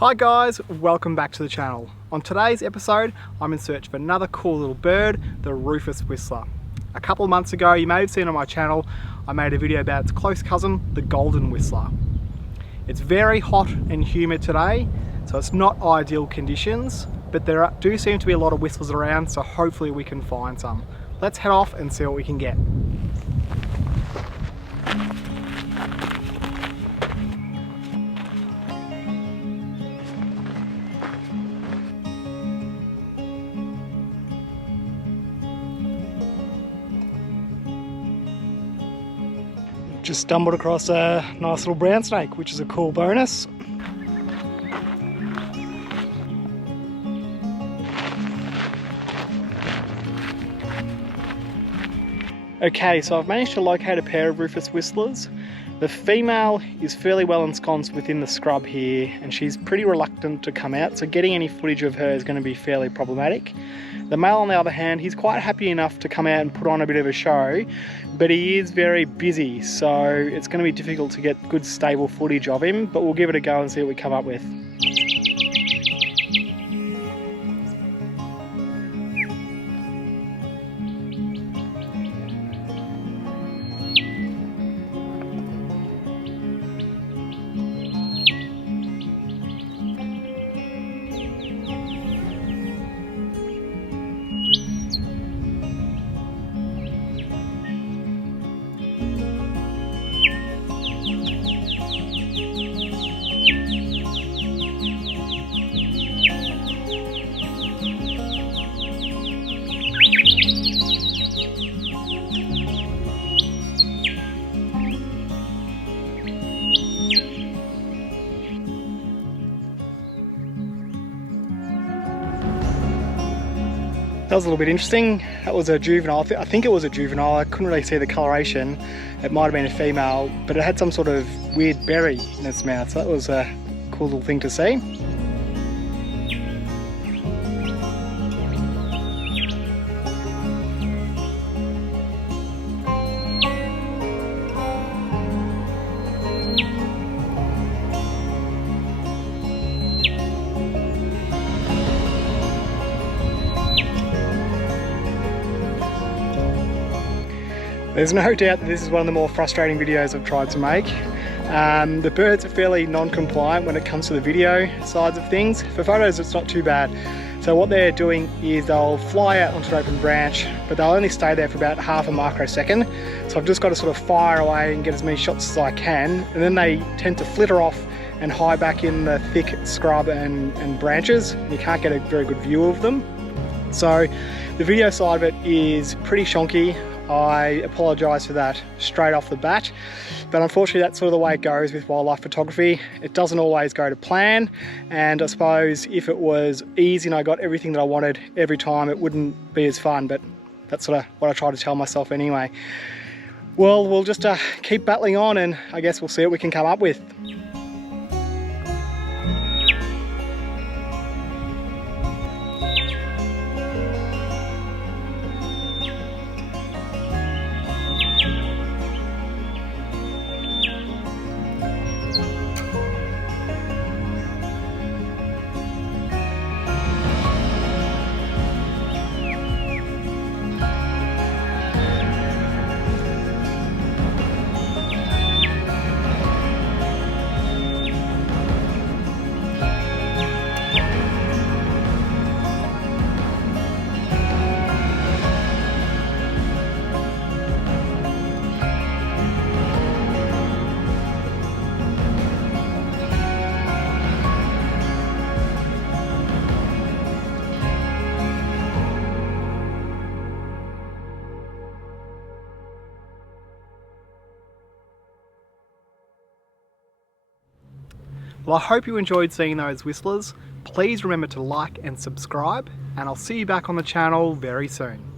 Hi guys, welcome back to the channel. On today's episode, I'm in search of another cool little bird, the Rufous whistler. A couple of months ago, you may have seen on my channel, I made a video about its close cousin, the golden whistler. It's very hot and humid today, so it's not ideal conditions, but there do seem to be a lot of whistlers around, so hopefully we can find some. Let's head off and see what we can get. Just stumbled across a nice little brown snake, which is a cool bonus. Okay, so I've managed to locate a pair of Rufous whistlers. The female is fairly well ensconced within the scrub here, and she's pretty reluctant to come out, so getting any footage of her is going to be fairly problematic. The male, on the other hand, he's quite happy enough to come out and put on a bit of a show, but he is very busy, so it's going to be difficult to get good stable footage of him, but we'll give it a go and see what we come up with. That was a little bit interesting. That was a juvenile. I think it was a juvenile. I couldn't really see the coloration. It might have been a female, but it had some sort of weird berry in its mouth. So that was a cool little thing to see. There's no doubt that this is one of the more frustrating videos I've tried to make. The birds are fairly non-compliant when it comes to the video sides of things. For photos it's not too bad. So what they're doing is they'll fly out onto an open branch, but they'll only stay there for about half a microsecond. So I've just got to sort of fire away and get as many shots as I can, and then they tend to flitter off and hide back in the thick scrub and branches. You can't get a very good view of them. So the video side of it is pretty shonky. I apologise for that straight off the bat, but unfortunately that's sort of the way it goes with wildlife photography. It doesn't always go to plan, and I suppose if it was easy and I got everything that I wanted every time, it wouldn't be as fun, but that's sort of what I try to tell myself anyway. Well, we'll just keep battling on, and I guess we'll see what we can come up with. Well, I hope you enjoyed seeing those whistlers. Please remember to like and subscribe, and I'll see you back on the channel very soon.